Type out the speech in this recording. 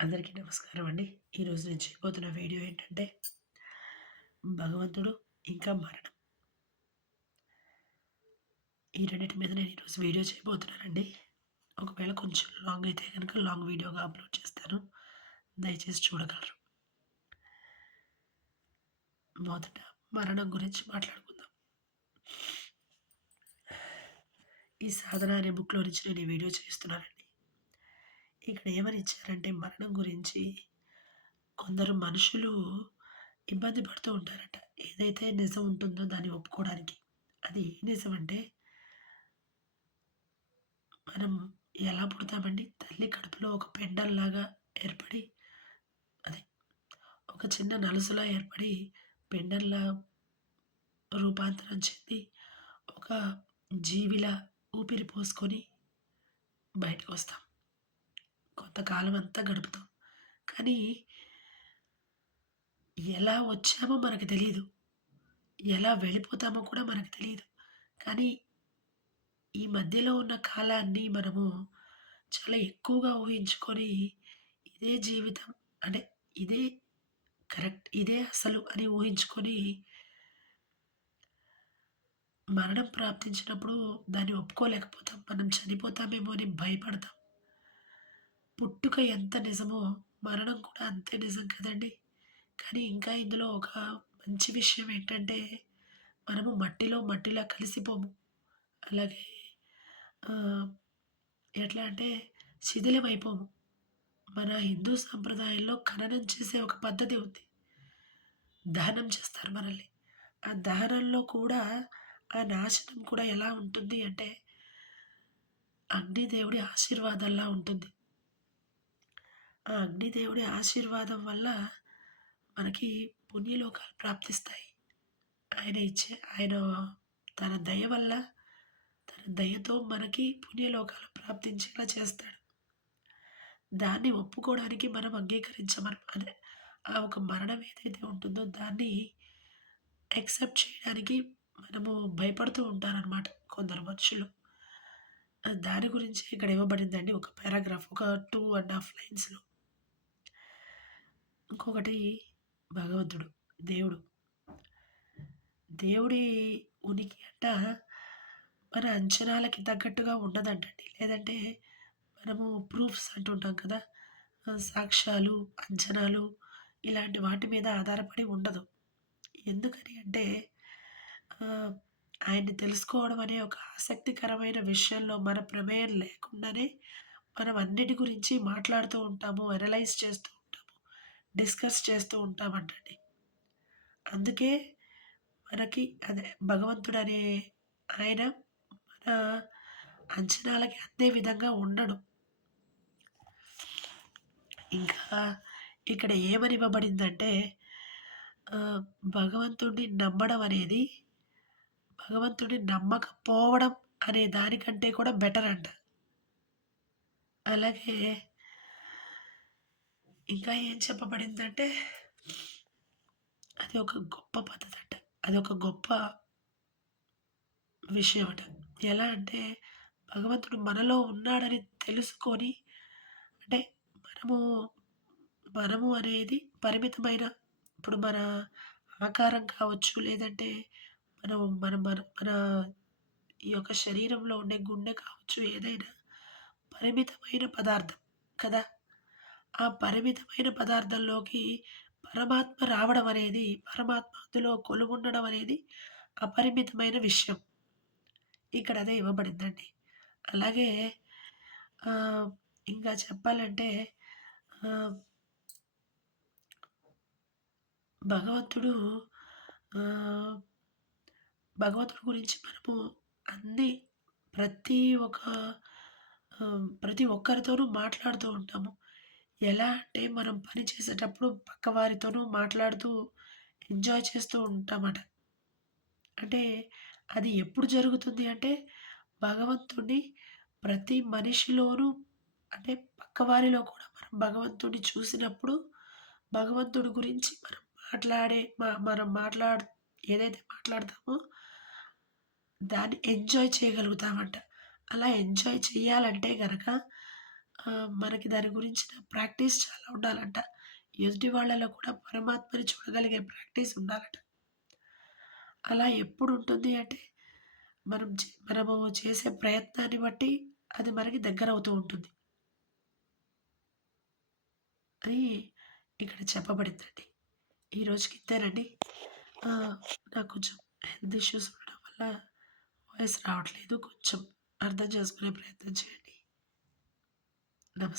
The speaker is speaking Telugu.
అందరికీ నమస్కారం అండి. ఈరోజు నేను చేయబోతున్న వీడియో ఏంటంటే, భగవంతుడు ఇంకా మరణం. ఈ రెండిటి మీద నేను ఈరోజు వీడియో చేయబోతున్నానండి. ఒకవేళ కొంచెం లాంగ్ అయితే గనుక లాంగ్ వీడియోగా అప్‌లోడ్ చేస్తాను. దయచేసి చూడగలరు. మొదట మరణం గురించి మాట్లాడుకుందాం. ఈ సాధన అనే బుక్‌లో నుంచి నేను ఈ వీడియో చేస్తున్నానండి. ఇక్కడ ఏమని ఇచ్చారంటే మరణం గురించి కొందరు మనుషులు ఇబ్బంది పడుతూ ఉంటారట. ఏదైతే నిజం ఉంటుందో దాన్ని ఒప్పుకోవడానికి. అది ఏ నిజం అంటే మనం ఎలా పుడతామండి? తల్లి కడుపులో ఒక పెండంలాగా ఏర్పడి అదే ఒక చిన్న నలుసులా ఏర్పడి పెండంలా రూపాంతరం చెంది ఒక జీవిలా ఊపిరి పోసుకొని బయటకొస్తాం. కొంతకాలం అంతా గడుపుతాం. కానీ ఎలా వచ్చామో మనకు తెలీదు. ఎలా వెళ్ళిపోతామో కూడా మనకు తెలీదు. కానీ ఈ మధ్యలో ఉన్న కాలాన్ని మనము చాలా ఎక్కువగా ఊహించుకొని ఇదే జీవితం అంటే ఇదే కరెక్ట్. ఇదే అసలు అని ఊహించుకొని మరణం ప్రాప్తించినప్పుడు దాన్ని ఒప్పుకోలేకపోతాం. మనం చనిపోతామేమో అని భయపడతాం. పుట్టుక ఎంత నిజమో మరణం కూడా అంతే నిజం కదండీ! కానీ ఇంకా ఇందులో ఒక మంచి విషయం ఏంటంటే మనము మట్టిలో మట్టిలా కలిసిపోము. అలాగే ఆహ్, ఎట్లా అంటే శిథిలమైపోము. మన హిందూ సంప్రదాయంలో ఖననం చేసే ఒక పద్ధతి ఉంది. దహనం చేస్తారు మనల్ని. ఆ దహనంలో కూడా ఆ నాశనం కూడా ఎలా ఉంటుంది అంటే, అగ్నిదేవుడి ఆశీర్వాదంలా ఉంటుంది. ఆ అగ్నిదేవుడి ఆశీర్వాదం వల్ల మనకి పుణ్యలోకాలు ప్రాప్తిస్తాయి. ఆయన తన దయ వల్ల, తన దయతో మనకి పుణ్యలోకాలు ప్రాప్తించేలా చేస్తాడు. దాన్ని ఒప్పుకోవడానికి మనం అంగీకరించమనం అదే ఆ ఒక మరణం ఏదైతే ఉంటుందో దాన్ని యాక్సెప్ట్ చేయడానికి మనము భయపడుతూ ఉంటారనమాట కొందరు మనుషులు. దాని గురించే ఇక్కడ ఇవ్వబడిందండి ఒక పారాగ్రాఫ్. ఒక 2 ½ లైన్స్‌లో. ఇంకొకటి భగవంతుడు, దేవుడు. దేవుడి ఉనికి మన అంచనాలకి తగ్గట్టుగా ఉండదంటండి. లేదంటే మనము ప్రూఫ్స్ అంటుంటాం కదా! సాక్ష్యాలు, అంచనాలు ఇలాంటి వాటి మీద ఆధారపడి ఉండదు. ఎందుకని అంటే ఆహ్, ఆయన్ని తెలుసుకోవడం అనే ఒక ఆసక్తికరమైన విషయంలో మన ప్రమేయం లేకుండానే మనం అన్నిటి గురించి మాట్లాడుతూ ఉంటాము, అనలైజ్ చేస్తూ ఉంటాము, డిస్కస్ చేస్తూ ఉంటామంటండి. అందుకే మనకి అదే భగవంతుడనే ఆయన మన అంచనాలకి అందే విధంగా ఉండడు. ఇంకా ఇక్కడ ఏమని ఇవ్వబడిందంటే ఆహ్, భగవంతుడిని నమ్మడం అనేది భగవంతుడిని నమ్మకపోవడం అనే దానికంటే కూడా బెటర్ అంట. అలాగే ఇంకా ఏం చెప్పబడిందంటే అది ఒక గొప్ప పద్ధతట. అదొక గొప్ప విషయమట. ఎలా అంటే భగవంతుడు మనలో ఉన్నాడని తెలుసుకొని అంటే మనము, మనము అనేది పరిమితమైన ఇప్పుడు మన ఆకారం కావచ్చు, లేదంటే మనం మన మన మన ఈ యొక్క శరీరంలో ఉండే గుండె కావచ్చు, ఏదైనా పరిమితమైన పదార్థం కదా! ఆ పరిమితమైన పదార్థంలోకి పరమాత్మ రావడం అనేది, పరమాత్మ అందులో కొలువుండడం అనేది అపరిమితమైన విషయం. ఇక్కడ అదే ఇవ్వబడిందండి. అలాగే ఆహ్, ఇంకా చెప్పాలంటే ఆహ్, భగవంతుడు ఆహ్, భగవంతుడి గురించి మనము అన్నీ ప్రతి ఒక్క ప్రతి ఒక్కరితోనూ మాట్లాడుతూ ఉంటాము. ఎలా అంటే మనం పని చేసేటప్పుడు పక్కవారితోనూ మాట్లాడుతూ ఎంజాయ్ చేస్తూ ఉంటామట. అంటే అది ఎప్పుడు జరుగుతుంది అంటే భగవంతుడిని ప్రతి మనిషిలోనూ అంటే పక్కవారిలో కూడా మనం భగవంతుడిని చూసినప్పుడు భగవంతుడి గురించి మనం ఏదైతే మాట్లాడతామో దాన్ని ఎంజాయ్ చేయగలుగుతామంట. అలా ఎంజాయ్ చేయాలంటే గనక మనకి దాని గురించిన ప్రాక్టీస్ చాలా ఉండాలంట. ఎదుటి వాళ్ళలో కూడా పరమాత్మని చూడగలిగే ప్రాక్టీస్ ఉండాలట. అలా ఎప్పుడుంటుంది అంటే, మనము చేసే ప్రయత్నాన్ని బట్టి అది మనకి దగ్గరవుతూ ఉంటుంది అని ఇక్కడ చెప్పబడిందండి. ఈ రోజుకి ఇంతేనండి. ఆహ్, నాకు కొంచెం హెల్త్ ఇష్యూస్ ఉండడం వల్ల వాయిస్ రావట్లేదు. కొంచెం అర్థం చేసుకునే ప్రయత్నం చేయండి. నమస్తే.